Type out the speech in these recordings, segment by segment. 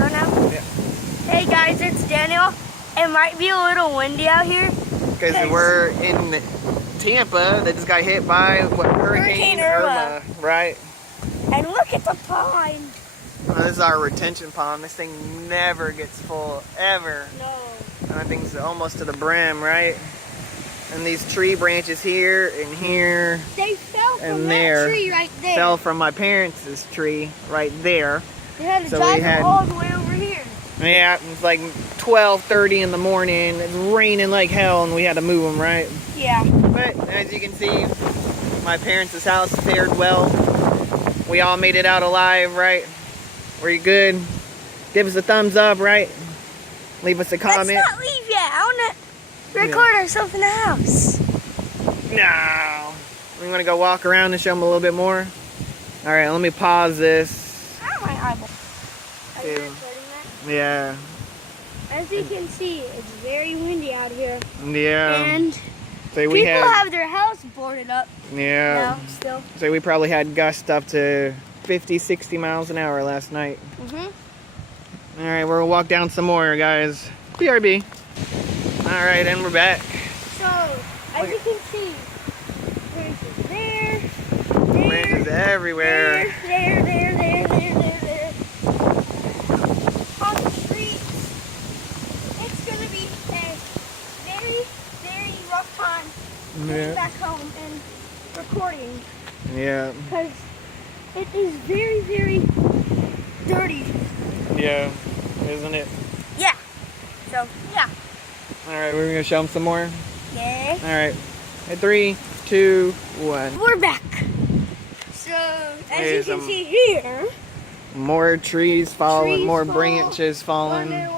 go now? Yeah. Hey guys, it's Daniel. It might be a little windy out here. Because we're in Tampa that just got hit by what, Hurricane Irma, right? And look at the pond. Well, this is our retention pond. This thing never gets full, ever. No. And I think it's almost to the brim, right? And these tree branches here and here. They fell from and that there. tree right there. Fell from my parents' tree right there. They had to So drive we had- them all the way over here. Yeah, it's like 12:30 in the morning. It's raining like hell and we had to move them, right? Yeah. But as you can see, my parents' house fared well. We all made it out alive, right? Were you good? Give us a thumbs up, right? Leave us a comment. Let's not leave yet. I want to record ourselves in the house. No. We want to go walk around and show them a little bit more. All right, let me pause this. Ow, my eyeball. Are you Yeah. recording that? Yeah. As you can see, it's very windy out here. Yeah. And So we people had, have their house boarded up yeah. now still. So we probably had gusts up to 50, 60 miles an hour last night. Mm-hmm. All right, we're gonna walk down some more, guys. BRB. All right, and we're back. So, as you can see, branches there, Branches everywhere. there. On the streets, it's gonna be a very, very rough time getting back home and recording Yeah. because it is very, very dirty. Yeah. Isn't it? Yeah. So, yeah. All right, we're gonna show them some more. Yeah. All right. At 3, 2, 1. We're back. So, as There's you can see here, More trees falling, Trees more fall. branches falling. one there.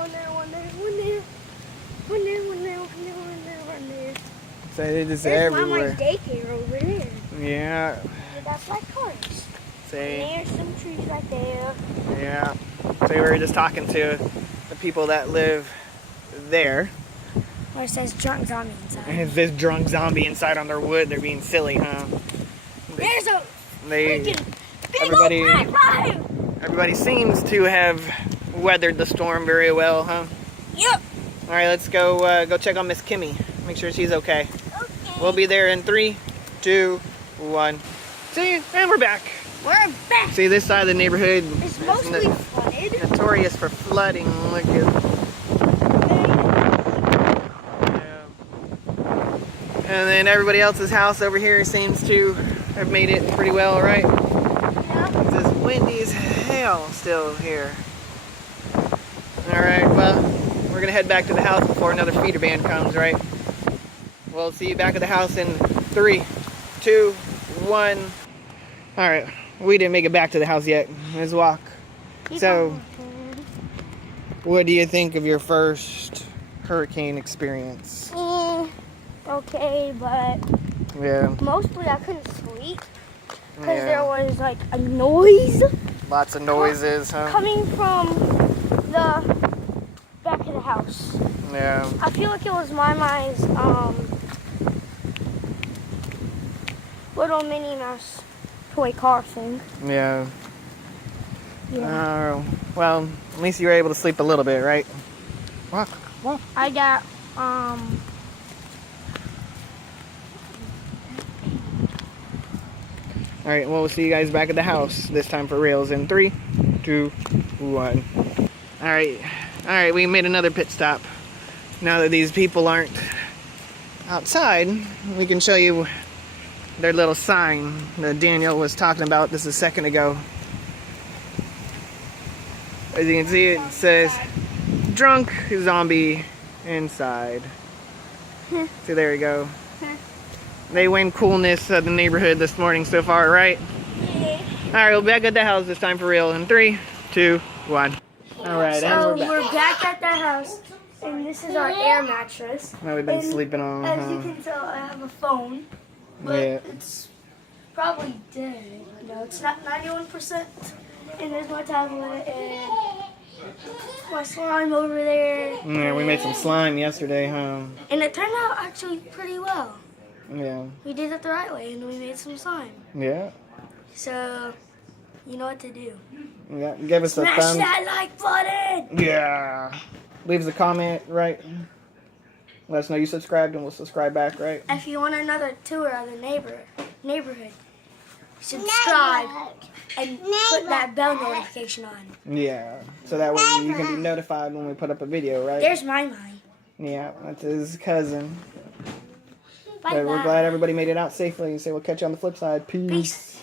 So it is There's my everywhere. daycare over there. Yeah. That's like cars. See. And there's some trees right there. Yeah. So we were just talking to the people that live there. Where it says drunk zombie inside. And this drunk zombie inside on their wood. They're being silly, huh? There's a They, freaking big everybody- old pipe. everybody seems to have weathered the storm very well, huh? Yep. All right, let's go check on Miss Kimmy. Make sure she's okay. Okay. We'll be there in 3, 2, 1. See, and we're back. We're back. See, this side of the neighborhood It's is mostly flooded. notorious for flooding. Look at. Yeah. And then everybody else's house over here seems to have made it pretty well, right? Yeah. It's windy as hell still here. All right, well, we're gonna head back to the house before another feeder band comes, right? We'll see you back at the house in 3, 2, 1. All right, we didn't make it back to the house yet. Let's walk. So, what do you think of your first hurricane experience? Okay, but Yeah, mostly I couldn't sleep because Yeah. there was like a noise lots of noises, huh? coming from the back of the house. Yeah, I feel like it was my little Minnie Mouse toy car thing. yeah. Yeah. Well, at least you were able to sleep a little bit, right? Walk. I got All right, well, we'll see you guys back at the house this time for reals in 3, 2, 1. All right, we made another pit stop. Now that these people aren't outside, we can show you their little sign that Daniel was talking about just a second ago. As you can see, it says drunk zombie inside. So there you go. They win coolness of the neighborhood this morning so far, right? yeah. All right, we'll be back at the house this time for real in 3, 2, 1. All right, So and we're we're back. back at the house, and this is our air mattress. Now we've been And sleeping on. As you can tell, I have a phone, but Yeah. it's probably dead. No, it's not 91%. And there's my tablet and my slime over there. Yeah, we made some slime yesterday, huh? And it turned out actually pretty well. Yeah. We did it the right way, and we made some slime. Yeah. So, you know what to do. Yeah. Give us a Smash thumbs. that like button! Yeah. Leave us a comment, right? Let us know you subscribed and we'll subscribe back, right? If you want another tour of the neighborhood, subscribe and put that bell notification on. Yeah. So that way you can be notified when we put up a video, right? There's my. Yeah, that's his cousin. Bye But we're glad everybody made it out safely. So we'll catch you on the flip side. Peace. Peace.